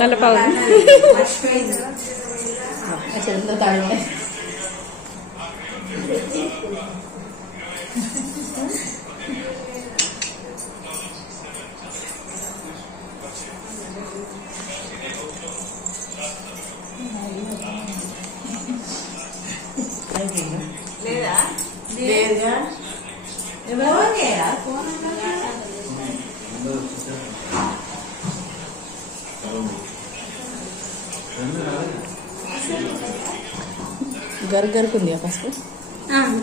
నల్ల పావు లేదా లేదా గరుకుంది ఫస్ట్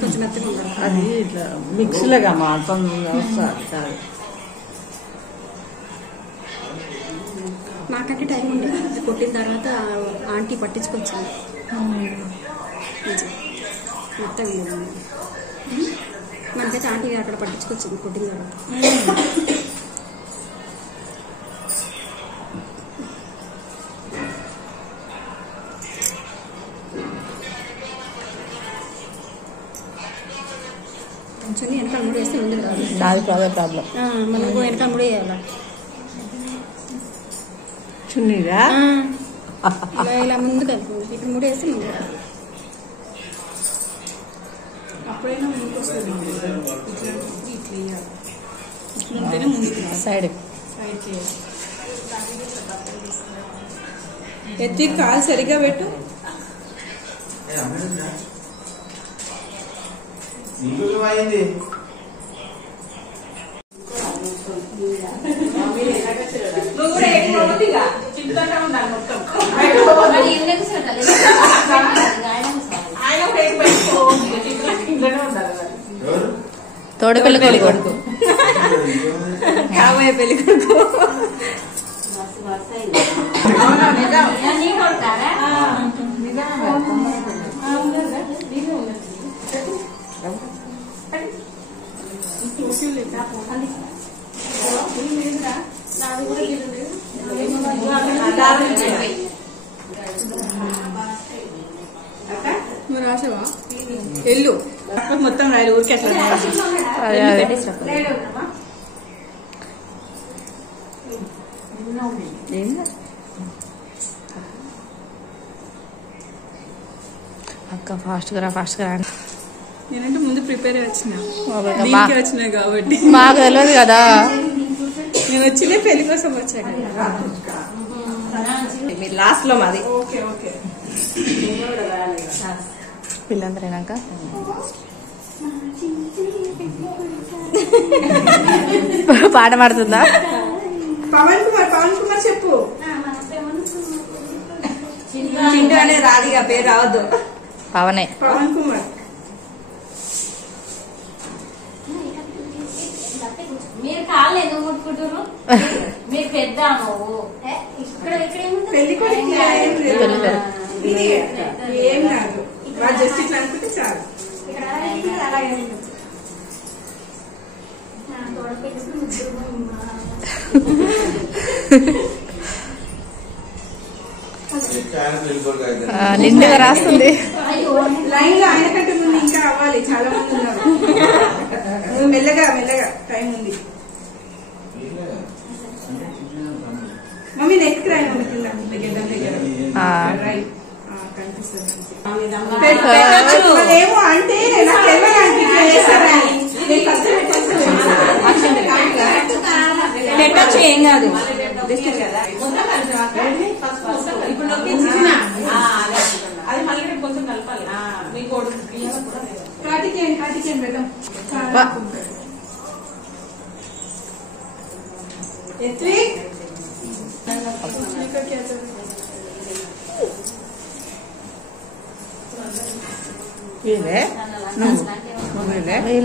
కొంచెం మెత్తగా అది ఇట్లా మిక్స్ లాగా మాత్రం వస్తుంది. నాకంటే టైం ఉండేది కొట్టిన తర్వాత ఆంటీ పట్టించుకొచ్చింది మొత్తం మనకైతే ఆంటీ అక్కడ పట్టించుకొచ్చింది కొట్టిన తర్వాత. కొంచెం వెనకాల ముడి వేస్తే ముందు కాదు దానికి అదే ప్రాబ్లం. మనకు వెనకాల ముడి వేయాలి చున్నీగా ఇలా ముందు కలిపి ఇప్పుడు ముడి వేస్తే ముందు కాదు. అప్పుడైనా ముందుకు వస్తుంది ఇట్లా ముందుకు సైడ్ ఎత్తి కాలు సరిగా పెట్టు. తోడు పెళ్లి కొడుకు కాబోయే పెళ్లి కొడుకు రాసావా ఎల్లు మొత్తం రాయలు ఊరికి అట్లా అక్క ఫాస్ట్ గా నేనంటే ముందు ప్రిపేర్ వచ్చిన వచ్చినా కాబట్టి మాకు తెలియదు కదా. నేను వచ్చిందే పెళ్లి కోసం వచ్చా మీరు లాస్ట్ లో మాది. ఓకే ఓకే పిల్లందరేనాక పాట పాడుతుందా? పవన్ కుమార్ చెప్పు. చింటూ అనే రాదిగా పేరు రావద్దు. పవన్ కుమార్ మీరు కాళ్ళు ఎందుకు ముట్టుకుంటారు? మీరు పెద్ద పెళ్లి కొడుకు ఏం కాదు జస్ట్ ఇట్లా అనుకుంటే చాలు. నిండుగా రాస్తుంది. లైన్ లో ఆయన కంటే ముందు ఇంకా అవ్వాలి, చాలా మంది ఉన్నారు. మెల్లగా మెల్లగా టైం ఉంది. మమ్మీ నెక్స్ట్ రాయి మమ్మీ కింద కనిపిస్తుంది. ఏమో అంటే నాకు పెట్టచ్చు, ఏం కాదు. ఇప్పుడు అది మళ్ళీ కొంచెం కలపాలి. మీకు కాటికేయండి పెడతాం.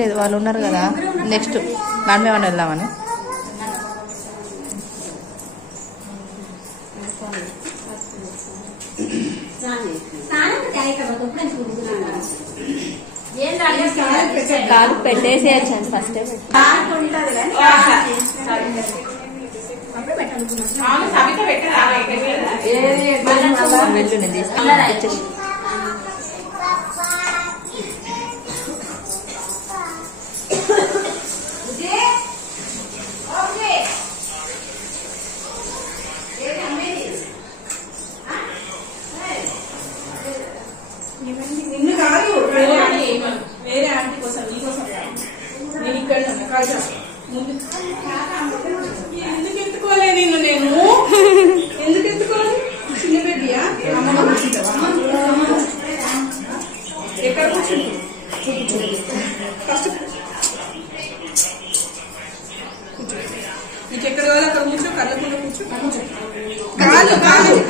లేదు వాళ్ళు ఉన్నారు కదా. నెక్స్ట్ మనమేమన్నా వెళ్దామని. కాలు పెట్టేసేయచ్చండి ఫస్ట్. కాదు